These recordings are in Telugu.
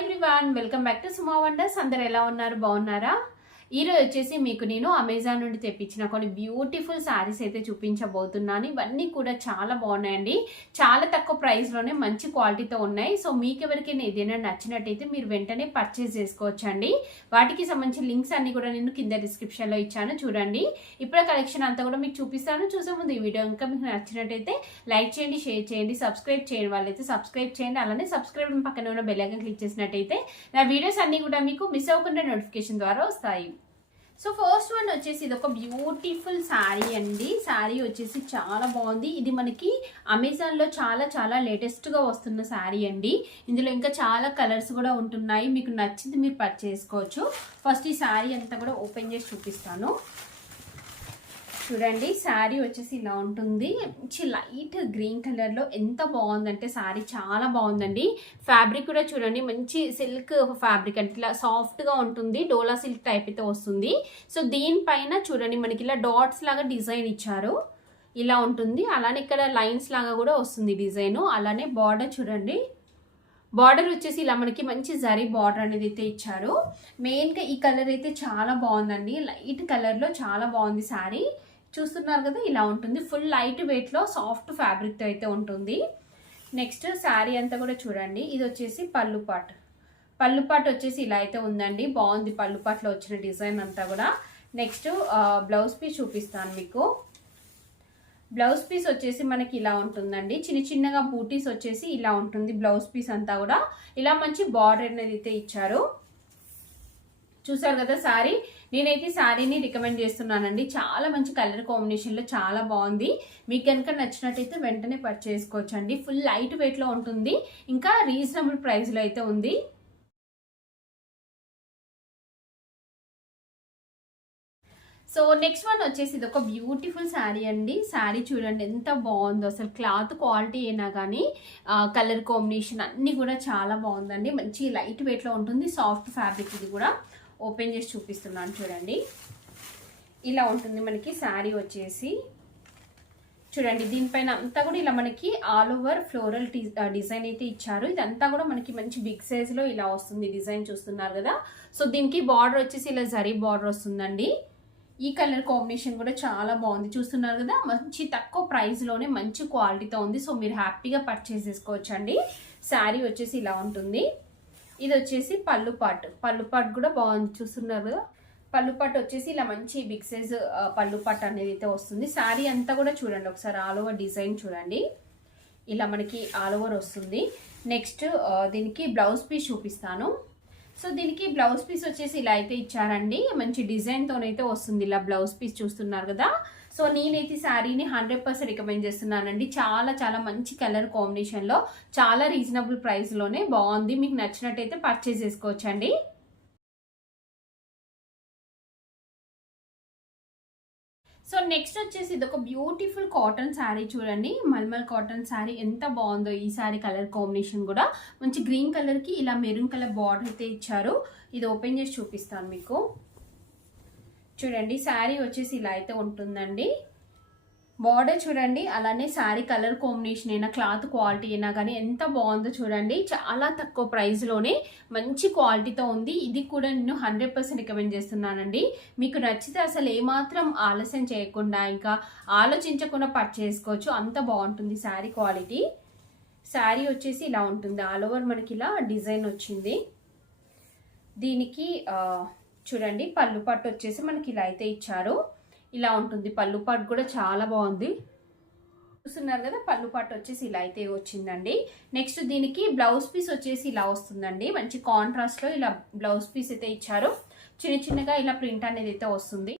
Hi everyone, welcome back to Suma wonders. అందరు ఎలా ఉన్నారు? బాగున్నారా? ఈరోజు వచ్చేసి మీకు నేను అమెజాన్ నుండి తెప్పించిన కొన్ని బ్యూటిఫుల్ శారీస్ అయితే చూపించబోతున్నాను. ఇవన్నీ కూడా చాలా బాగున్నాయండి. చాలా తక్కువ ప్రైస్లోనే మంచి క్వాలిటీతో ఉన్నాయి. సో మీకు ఎవరికైనా ఏదైనా నచ్చినట్టయితే మీరు వెంటనే పర్చేస్ చేసుకోవచ్చండి. వాటికి సంబంధించిన లింక్స్ అన్ని కూడా నేను కింద డిస్క్రిప్షన్లో ఇచ్చాను, చూడండి. ఇప్పుడు కలెక్షన్ అంతా కూడా మీకు చూపిస్తాను. చూసే ముందు ఈ వీడియో ఇంకా మీకు నచ్చినట్టయితే లైక్ చేయండి, షేర్ చేయండి, సబ్స్క్రైబ్ చేయని వాళ్ళైతే సబ్స్క్రైబ్ చేయండి. అలానే సబ్స్క్రైబ్ పక్కన ఉన్న బెల్ ఐకాన్ క్లిక్ చేసినట్టయితే నా వీడియోస్ అన్ని కూడా మీకు మిస్ అవ్వకుండా నోటిఫికేషన్ ద్వారా వస్తాయి. సో ఫస్ట్ వన్ వచ్చేసి ఇది ఒక బ్యూటిఫుల్ శారీ అండి. శారీ వచ్చేసి చాలా బాగుంది. ఇది మనకి అమెజాన్లో చాలా లేటెస్ట్గా వస్తున్న శారీ అండి. ఇందులో ఇంకా చాలా కలర్స్ కూడా ఉంటున్నాయి. మీకు నచ్చింది మీరు పర్చేస్ చేసుకోవచ్చు. ఫస్ట్ ఈ శారీ అంతా కూడా ఓపెన్ చేసి చూపిస్తాను. చూడండి, శారీ వచ్చేసి ఇలా ఉంటుంది. మంచి లైట్ గ్రీన్ కలర్లో ఎంత బాగుందంటే శారీ చాలా బాగుందండి. ఫ్యాబ్రిక్ కూడా చూడండి, మంచి సిల్క్ ఫ్యాబ్రిక్ అంటే ఇలా సాఫ్ట్గా ఉంటుంది. డోలా సిల్క్ టైప్ అయితే వస్తుంది. సో దీనిపైన చూడండి మనకి ఇలా డాట్స్ లాగా డిజైన్ ఇచ్చారు, ఇలా ఉంటుంది. అలానే ఇక్కడ లైన్స్ లాగా కూడా వస్తుంది డిజైన్. అలానే బార్డర్ చూడండి, బార్డర్ వచ్చేసి ఇలా మనకి మంచి జరీ బార్డర్ అనేది అయితే ఇచ్చారు. మెయిన్గా ఈ కలర్ అయితే చాలా బాగుందండి. లైట్ కలర్లో చాలా బాగుంది శారీ. చూస్తున్నారు కదా, ఇలా ఉంటుంది. ఫుల్ లైట్ వెయిట్లో సాఫ్ట్ ఫ్యాబ్రిక్తో అయితే ఉంటుంది. నెక్స్ట్ శారీ అంతా కూడా చూడండి, ఇది వచ్చేసి పళ్ళు పాట్ వచ్చేసి ఇలా అయితే ఉందండి. బాగుంది పళ్ళు పాట్లో వచ్చిన డిజైన్ అంతా కూడా. నెక్స్ట్ బ్లౌజ్ పీస్ చూపిస్తాను మీకు. బ్లౌజ్ పీస్ వచ్చేసి మనకి ఇలా ఉంటుందండి. చిన్నగా బూటీస్ వచ్చేసి ఇలా ఉంటుంది. బ్లౌజ్ పీస్ అంతా కూడా ఇలా మంచి బార్డర్ అనేది అయితే ఇచ్చారు. చూసారు కదా శారీ. నేనైతే శారీని రికమెండ్ చేస్తున్నానండి. చాలా మంచి కలర్ కాంబినేషన్లో చాలా బాగుంది. మీకు కనుక నచ్చినట్టయితే వెంటనే పర్చేస్ చేసుకోవచ్చు అండి. ఫుల్ లైట్ వెయిట్లో ఉంటుంది, ఇంకా రీజనబుల్ ప్రైస్లో అయితే ఉంది. సో నెక్స్ట్ వన్ వచ్చేసి ఇది ఒక బ్యూటిఫుల్ శారీ అండి. శారీ చూడండి ఎంత బాగుందో అసలు. క్లాత్ క్వాలిటీ అయినా కానీ కలర్ కాంబినేషన్ అన్నీ కూడా చాలా బాగుందండి. మంచి లైట్ వెయిట్లో ఉంటుంది. Soft fabric. ఇది కూడా ఓపెన్ చేసి చూపిస్తున్నాను చూడండి. ఇలా ఉంటుంది మనకి శారీ వచ్చేసి. చూడండి, దీనిపైన అంతా కూడా ఇలా మనకి ఆల్ ఓవర్ ఫ్లోరల్ డిజైన్ అయితే ఇచ్చారు. ఇదంతా కూడా మనకి మంచి బిగ్ సైజ్లో ఇలా వస్తుంది డిజైన్, చూస్తున్నారు కదా. సో దీనికి బార్డర్ వచ్చేసి ఇలా జరీ బార్డర్ వస్తుందండి. ఈ కలర్ కాంబినేషన్ కూడా చాలా బాగుంది. చూస్తున్నారు కదా, మంచి తక్కువ ప్రైస్లోనే మంచి క్వాలిటీతో ఉంది. సో మీరు హ్యాపీగా పర్చేస్ చేసుకోవచ్చు అండి. శారీ వచ్చేసి ఇలా ఉంటుంది. ఇది వచ్చేసి పళ్ళు పాట్ కూడా బాగుంది. చూస్తున్నారు కదా, పళ్ళు పాట్ వచ్చేసి ఇలా మంచి బిగ్ సైజ్ పళ్ళు పాట్ అనేది అయితే వస్తుంది. శారీ అంతా కూడా చూడండి ఒకసారి, ఆల్ ఓవర్ డిజైన్ చూడండి, ఇలా మనకి ఆల్ ఓవర్ వస్తుంది. నెక్స్ట్ దీనికి బ్లౌజ్ పీస్ చూపిస్తాను. సో దీనికి బ్లౌజ్ పీస్ వచ్చేసి ఇలా అయితే ఇచ్చారండి. మంచి డిజైన్తోనైతే వస్తుంది ఇలా బ్లౌజ్ పీస్, చూస్తున్నారు కదా. సో నేనైతే శారీని 100% రికమెండ్ చేస్తున్నానండి. చాలా మంచి కలర్ కాంబినేషన్లో చాలా రీజనబుల్ ప్రైస్లోనే బాగుంది. మీకు నచ్చినట్టయితే పర్చేస్ చేసుకోవచ్చండి. సో నెక్స్ట్ వచ్చేసి ఇది ఒక బ్యూటిఫుల్ కాటన్ శారీ చూడండి. మల్మల్ కాటన్ శారీ ఎంత బాగుందో. ఈ శారీ కలర్ కాంబినేషన్ కూడా మంచి గ్రీన్ కలర్కి ఇలా మెరూన్ కలర్ బార్డర్ అయితే ఇచ్చారు. ఇది ఓపెన్ చేసి చూపిస్తాను మీకు. చూడండి, శారీ వచ్చేసి ఇలా అయితే ఉంటుందండి. బార్డర్ చూడండి, అలానే శారీ కలర్ కాంబినేషన్ అయినా క్లాత్ క్వాలిటీ అయినా కానీ ఎంత బాగుందో చూడండి. చాలా తక్కువ ప్రైస్లోనే మంచి క్వాలిటీతో ఉంది. ఇది కూడా నేను 100% రికమెండ్ చేస్తున్నానండి. మీకు నచ్చితే అసలు ఏమాత్రం ఆలస్యం చేయకుండా, ఇంకా ఆలోచించకుండా పర్చేస్ చేసుకోవచ్చు. అంత బాగుంటుంది శారీ క్వాలిటీ. శారీ వచ్చేసి ఇలా ఉంటుంది. ఆల్ ఓవర్ మనకి ఇలా డిజైన్ వచ్చింది. దీనికి చూడండి పళ్ళు పాటు వచ్చేసి మనకి ఇలా అయితే ఇచ్చారు. ఇలా ఉంటుంది. పళ్ళు పాటు కూడా చాలా బాగుంది. చూస్తున్నారు కదా, పళ్ళు పాటు వచ్చేసి ఇలా అయితే వచ్చిందండి. నెక్స్ట్ దీనికి బ్లౌజ్ పీస్ వచ్చేసి ఇలా వస్తుందండి. మంచి కాంట్రాస్ట్లో ఇలా బ్లౌజ్ పీస్ అయితే ఇచ్చారు. చిన్నగా ఇలా ప్రింట్ అనేది అయితే వస్తుంది.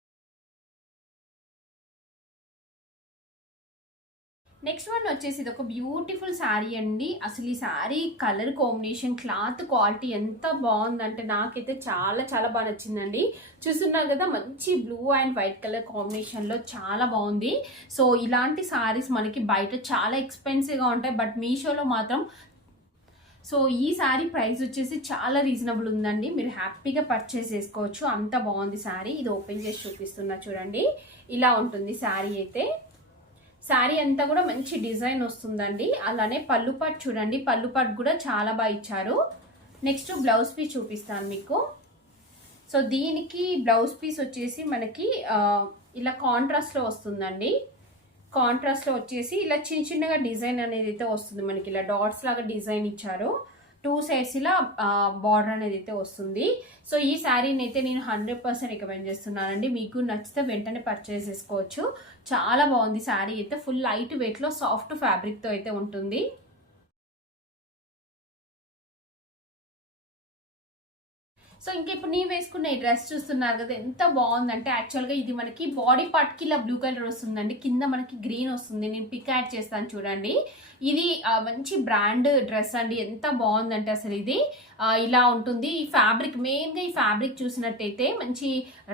నెక్స్ట్ వన్ వచ్చేసి ఇది ఒక బ్యూటిఫుల్ శారీ అండి. అసలు ఈ sari colour combination, cloth quality ఎంత బాగుందంటే నాకైతే చాలా బాగా నచ్చిందండి. చూస్తున్నారు కదా, మంచి బ్లూ అండ్ వైట్ కలర్ కాంబినేషన్లో చాలా బాగుంది. సో ఇలాంటి శారీస్ మనకి బయట చాలా ఎక్స్పెన్సివ్గా ఉంటాయి, బట్ మీషోలో మాత్రం సో ఈ శారీ ప్రైస్ వచ్చేసి చాలా రీజనబుల్ ఉందండి. మీరు హ్యాపీగా పర్చేస్ చేసుకోవచ్చు. అంత బాగుంది శారీ. ఇది ఓపెన్ చేసి చూపిస్తున్నా చూడండి. ఇలా ఉంటుంది శారీ అయితే. శారీ అంతా కూడా మంచి డిజైన్ వస్తుందండి. అలానే పళ్ళు పాట్ చూడండి, పళ్ళు పాట్ కూడా చాలా బాగా ఇచ్చారు. నెక్స్ట్ బ్లౌజ్ పీస్ చూపిస్తాను మీకు. సో దీనికి బ్లౌజ్ పీస్ వచ్చేసి మనకి ఇలా కాంట్రాస్ట్లో వస్తుందండి. కాంట్రాస్ట్లో వచ్చేసి ఇలా చిన్న చిన్నగా డిజైన్ అనేది అయితే వస్తుంది మనకి. ఇలా డాట్స్ లాగా డిజైన్ ఇచ్చారు. 2 సైడ్స్ ఇలా బార్డర్ అనేది అయితే వస్తుంది. సో ఈ శారీని అయితే నేను 100% రికమెండ్ చేస్తున్నానండి. మీకు నచ్చితే వెంటనే పర్చేస్ చేసుకోవచ్చు. చాలా బాగుంది శారీ అయితే. ఫుల్ లైట్ వెయిట్లో సాఫ్ట్ ఫ్యాబ్రిక్తో అయితే ఉంటుంది. సో ఇంక ఇప్పుడు నేను వేసుకున్న ఈ డ్రెస్ చూస్తున్నారు కదా, ఎంత బాగుందంటే యాక్చువల్గా ఇది మనకి బాడీ పార్ట్కి ఇలా బ్లూ కలర్ వస్తుందండి, కింద మనకి గ్రీన్ వస్తుంది. నేను పిక్ యాడ్ చేస్తాను చూడండి. ఇది మంచి బ్రాండ్ డ్రెస్ అండి. ఎంత బాగుందంటే అసలు ఇది ఇలా ఉంటుంది. ఈ ఫ్యాబ్రిక్ మెయిన్గా ఈ ఫ్యాబ్రిక్ చూసినట్టయితే మంచి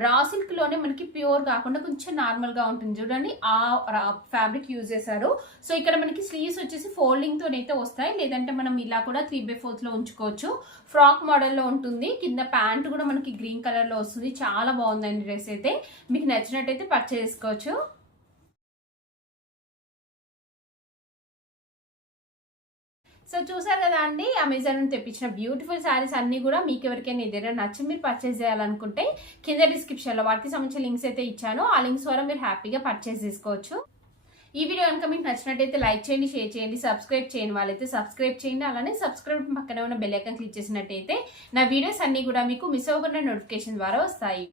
రా సిల్క్లోనే మనకి ప్యూర్ కాకుండా కొంచెం నార్మల్గా ఉంటుంది చూడండి. ఆ ఫ్యాబ్రిక్ యూజ్ చేశారు. సో ఇక్కడ మనకి స్లీవ్స్ వచ్చేసి ఫోల్డింగ్తోనైతే వస్తాయి, లేదంటే మనం ఇలా కూడా 3/4లో ఉంచుకోవచ్చు. ఫ్రాక్ మోడల్లో ఉంటుంది. కింద ప్యాంట్ కూడా మనకి గ్రీన్ కలర్లో వస్తుంది. చాలా బాగుందండి డ్రెస్ అయితే. మీకు నచ్చినట్టయితే పర్చేస్ చేసుకోవచ్చు. సో చూసారు కదా అండి, అమెజాన్ నుంచి తెప్పించిన బ్యూటిఫుల్ శారీస్ అన్ని కూడా మీకు ఎవరికైనా ఏదైనా నచ్చి మీరు పర్చేస్ చేయాలనుకుంటే కింద డిస్క్రిప్షన్లో వాటికి సంబంధించిన లింక్స్ అయితే ఇచ్చాను. ఆ లింక్స్ ద్వారా మీరు హ్యాపీగా పర్చేస్ చేసుకోవచ్చు. ఈ వీడియో కనుక మీకు నచ్చినట్టయితే లైక్ చేయండి, షేర్ చేయండి, సబ్స్క్రైబ్ చేయని వాళ్ళైతే సబ్స్క్రైబ్ చేయండి. అలానే సబ్స్క్రైబ్ పక్కనే ఉన్న బెల్ ఐకాన్ క్లిక్ చేసినట్టయితే నా వీడియోస్ అన్ని కూడా మీకు మిస్ అవ్వకుండా నోటిఫికేషన్ ద్వారా వస్తాయి.